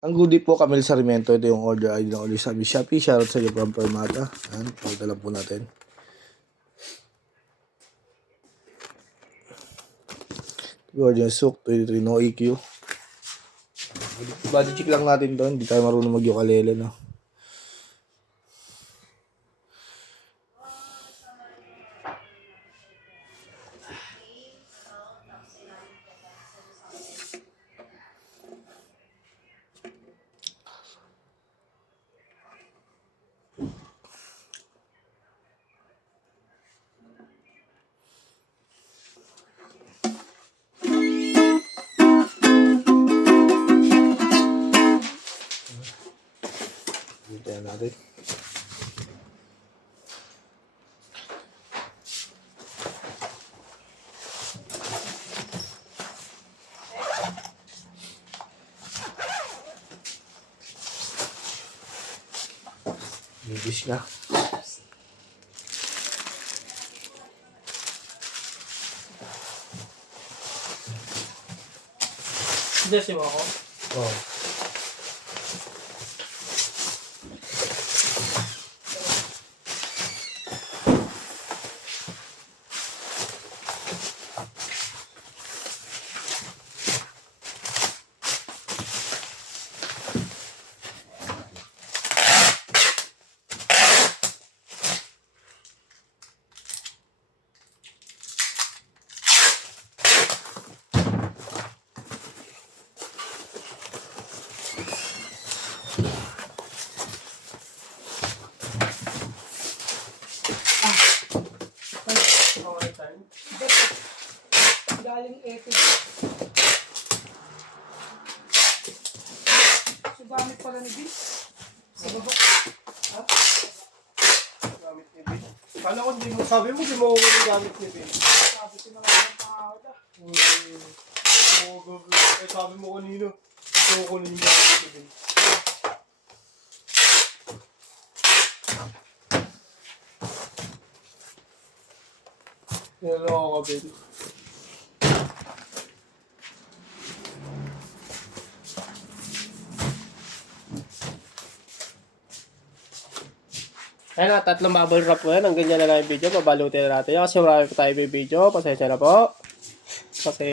Ang goodie po, Camille Sarmiento. Ito yung order ID ng order sa Shopee. Shoutout sa iyo from Permata. Ayan, pakita lang po natin. Gorgeon Souk 23 no EQ. Body check lang natin to. Hindi tayo marunong mag-ukulele, no? Hintayin natin. English na. Desi mo ako? Oh. Galing epic. So, gamit pala ni Bill. Sa baba. Ha? Gamit ni Ben. Kala ko, sabi mo, di mo ako gamit ni Ben. Sabi ko na nga ng pangawad ah. Sabi mo kanino, ito ko kunin yung gamit ni Ben. Hello ako, Ben. Ayun na, 3 bubble wrap po yan. Ang ganyan na lang yung video. Mabalutin na natin yan kasi marami pa tayo may video. Pasensya na po. Kasi